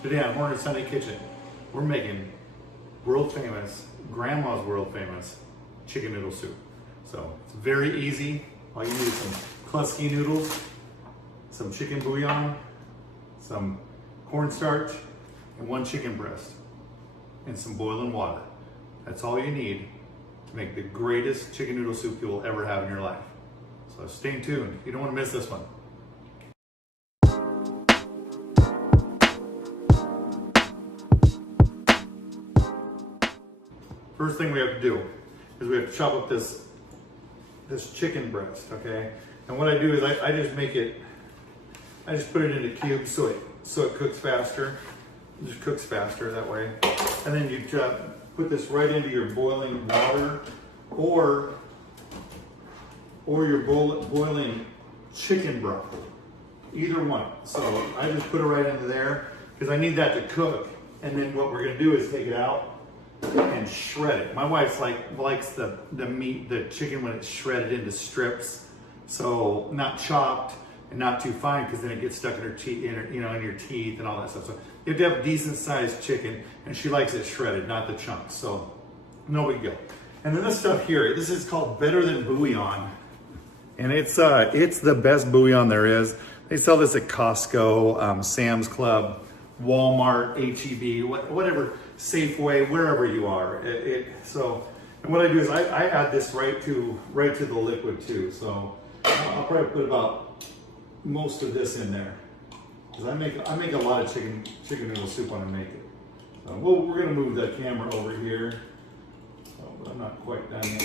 Today on Hornet Sunday Kitchen, we're making world famous, grandma's world famous chicken noodle soup. So it's very easy. All you need is some Klusky noodles, some chicken bouillon, some cornstarch, and 1 chicken breast, and some boiling water. That's all you need to make the greatest chicken noodle soup you will ever have in your life. So stay tuned. You don't want to miss this one. First thing we have to do is we have to chop up this chicken breast, okay? And what I do is I just make it, I just put it into cubes so it cooks faster. It just cooks faster that way. And then you put this right into your boiling water or your boiling chicken broth, either one. So I just put it right into there because I need that to cook. And then what we're gonna do is take it out and shred it. My wife likes the meat, the chicken when it's shredded into strips. So not chopped and not too fine because then it gets stuck in her teeth, in your teeth and all that stuff. So you have to have decent sized chicken, and she likes it shredded, not the chunks. So no big deal. And then this stuff here, this is called Better Than Bouillon. And it's the best bouillon there is. They sell this at Costco, Sam's Club, Walmart, HEB, whatever, Safeway, wherever you are. And what I do is I add this right to the liquid too. So I'll probably put about most of this in there because I make a lot of chicken noodle soup when I make it. So, well, we're gonna move the camera over here. So, but I'm not quite done yet.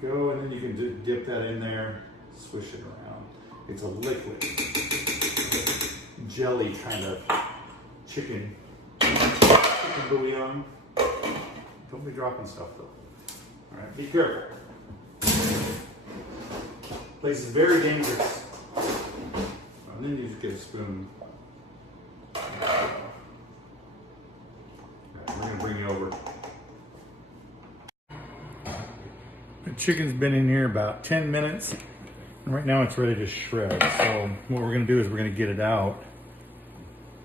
There you go, and then you can just dip that in there, swish it around. It's a liquid, jelly kind of chicken bouillon. Don't be dropping stuff though. All right, be careful. Place is very dangerous. And then you just get a spoon. Right, we're gonna bring you over. The chicken's been in here about 10 minutes. And right now it's ready to shred. So what we're gonna do is we're gonna get it out.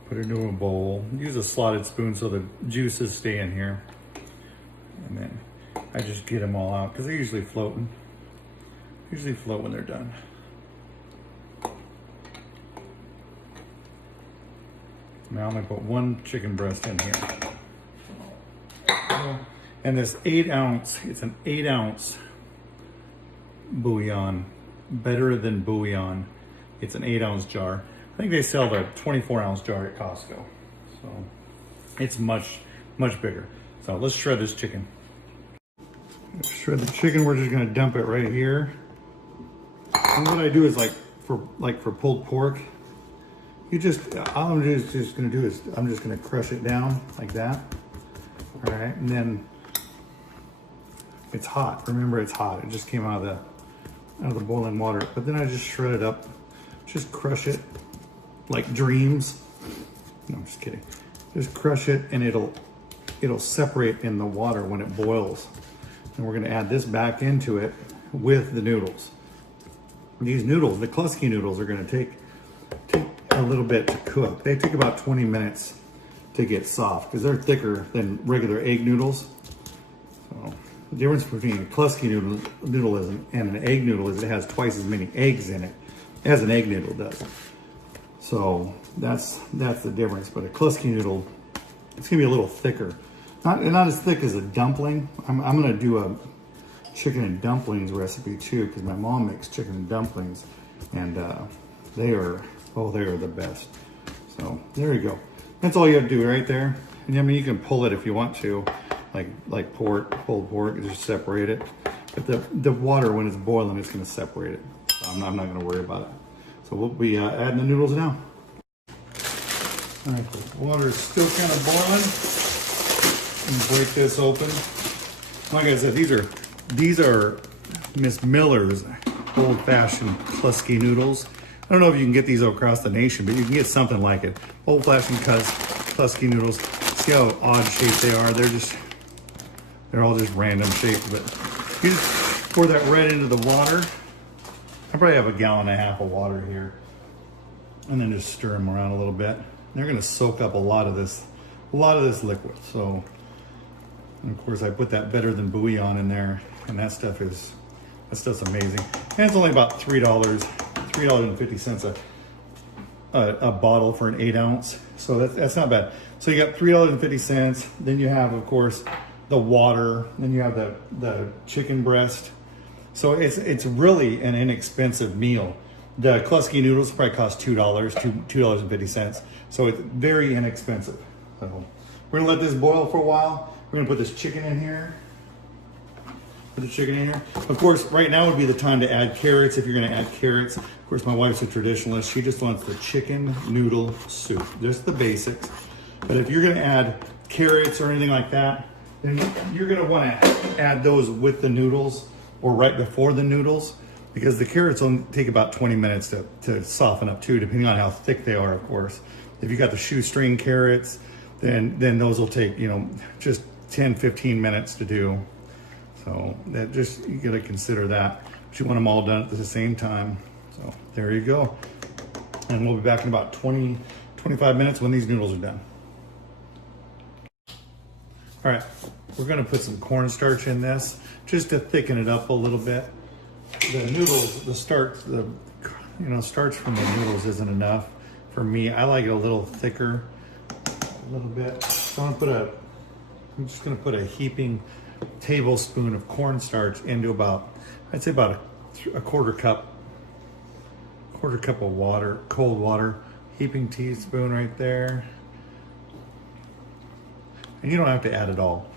Put it into a bowl. Use a slotted spoon so the juices stay in here. And then I just get them all out because they're usually floating. Usually float when they're done. Now I'm gonna put 1 chicken breast in here. And this 8 ounce, it's an 8 ounce bouillon, Better Than Bouillon. It's an 8 ounce jar. I think they sell the 24 ounce jar at Costco. So it's much, much bigger. So let's shred this chicken. Let's shred the chicken, we're just gonna dump it right here. And what I do is like for pulled pork, all I'm just gonna do is I'm just gonna crush it down like that. All right, and then it's hot. Remember, it's hot. It just came out of the boiling water. But then I just shred it up, just crush it like dreams. No, I'm just kidding. Just crush it, and it'll separate in the water when it boils. And we're gonna add this back into it with the noodles. These noodles, the Klusky noodles, are gonna take a little bit to cook. They take about 20 minutes to get soft because they're thicker than regular egg noodles. So the difference between a Klusky noodle and an egg noodle is it has twice as many eggs in it as an egg noodle does. So that's the difference. But a Klusky noodle, it's gonna be a little thicker. Not as thick as a dumpling. I'm gonna do a chicken and dumplings recipe too because my mom makes chicken and dumplings, and they are the best. So there you go. That's all you have to do right there. And I mean, you can pull it if you want to, like pulled pork, just separate it. But the water, when it's boiling, it's gonna separate it. So I'm not gonna worry about it. So we'll be adding the noodles now. All right, the water is still kind of boiling. And break this open. Like I said, these are Miss Miller's old-fashioned Klusky noodles. I don't know if you can get these across the nation, but you can get something like it. Old-fashioned Klusky noodles. See how odd shaped they are? They're all just random shapes, but you just pour that right into the water. I probably have 1.5 gallons of water here. And then just stir them around a little bit. They're gonna soak up a lot of this liquid. So, and of course I put that better than bouillon in there, and that stuff's amazing. And it's only about $3.50 a bottle for an 8 ounce. So that's not bad. So you got $3.50. Then you have, of course, the water. Then you have the chicken breast. So it's really an inexpensive meal. The Kluski noodles probably cost $2.50. So it's very inexpensive. So we're gonna let this boil for a while. We're gonna put this chicken in here. Put the chicken in here. Of course, right now would be the time to add carrots if you're gonna add carrots. Of course, my wife's a traditionalist. She just wants the chicken noodle soup, just the basics. But if you're gonna add carrots or anything like that, then you're gonna wanna add those with the noodles or right before the noodles, because the carrots will take about 20 minutes to soften up too, depending on how thick they are, of course. If you got the shoestring carrots, then those will take, just 10, 15 minutes to do. So that you gotta consider that. But you want them all done at the same time. So there you go. And we'll be back in about 20, 25 minutes when these noodles are done. All right, we're gonna put some cornstarch in this just to thicken it up a little bit. The noodles, starch from the noodles isn't enough for me. I like it a little thicker, a little bit. So I'm just gonna put a heaping tablespoon of cornstarch into I'd say about a quarter cup of water, cold water, heaping teaspoon right there. And you don't have to add it all.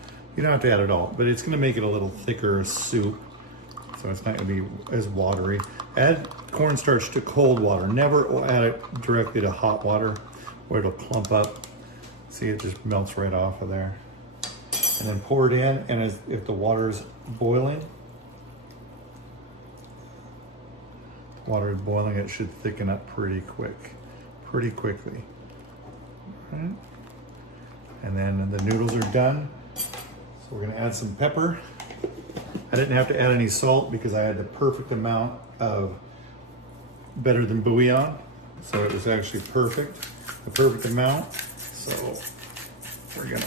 But it's gonna make it a little thicker soup. So it's not gonna be as watery. Add cornstarch to cold water. Never add it directly to hot water or it'll clump up. See, it just melts right off of there. And then pour it in, and if the water's boiling, it should thicken up pretty quickly. Right. And then the noodles are done. So we're gonna add some pepper. I didn't have to add any salt because I had the perfect amount of better than bouillon. So it was actually perfect, the perfect amount. So we're gonna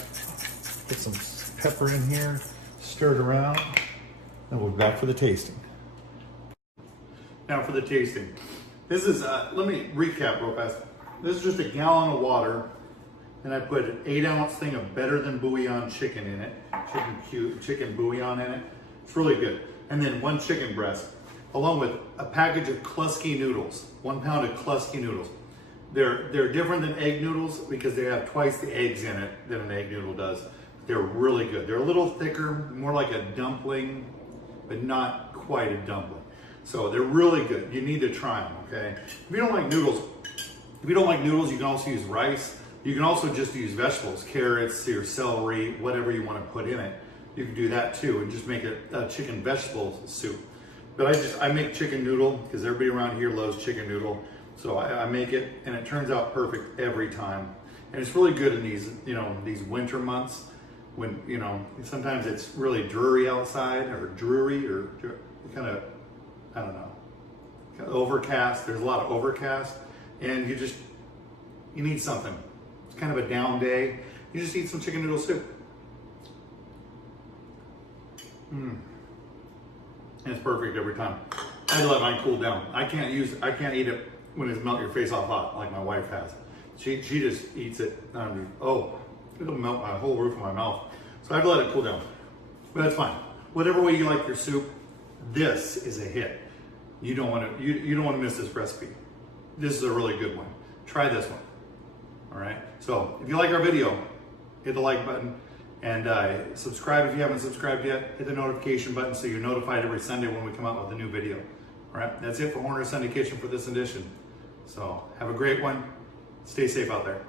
put some pepper in here, stir it around, and we'll be back for the tasting. Now for the tasting. This is, let me recap real fast. This is just a gallon of water, and I put an 8 ounce thing of better than bouillon chicken in it, chicken bouillon in it. It's really good. And then 1 chicken breast, along with a package of Kluski noodles, 1 pound of Kluski noodles. They're different than egg noodles because they have twice the eggs in it than an egg noodle does. They're really good. They're a little thicker, more like a dumpling, but not quite a dumpling. So they're really good. You need to try them, okay? If you don't like noodles, you can also use rice. You can also just use vegetables, carrots, or celery, whatever you want to put in it. You can do that too, and just make it a chicken vegetable soup. But I make chicken noodle because everybody around here loves chicken noodle. So I make it, and it turns out perfect every time. And it's really good in these winter months when sometimes it's really dreary outside, or kind of, I don't know, kind of overcast. There's a lot of overcast, and you need something. It's kind of a down day. You just eat some chicken noodle soup. And it's perfect every time. I had to let mine cool down. I can't eat it when it's melt your face off hot like my wife has. She just eats it. It'll melt my whole roof of my mouth. So I have to let it cool down. But that's fine. Whatever way you like your soup, this is a hit. You don't want to miss this recipe. This is a really good one. Try this one. All right. So if you like our video, hit the like button. And subscribe if you haven't subscribed yet. Hit the notification button so you're notified every Sunday when we come out with a new video. All right, that's it for Horner Sunday Kitchen for this edition. So have a great one. Stay safe out there.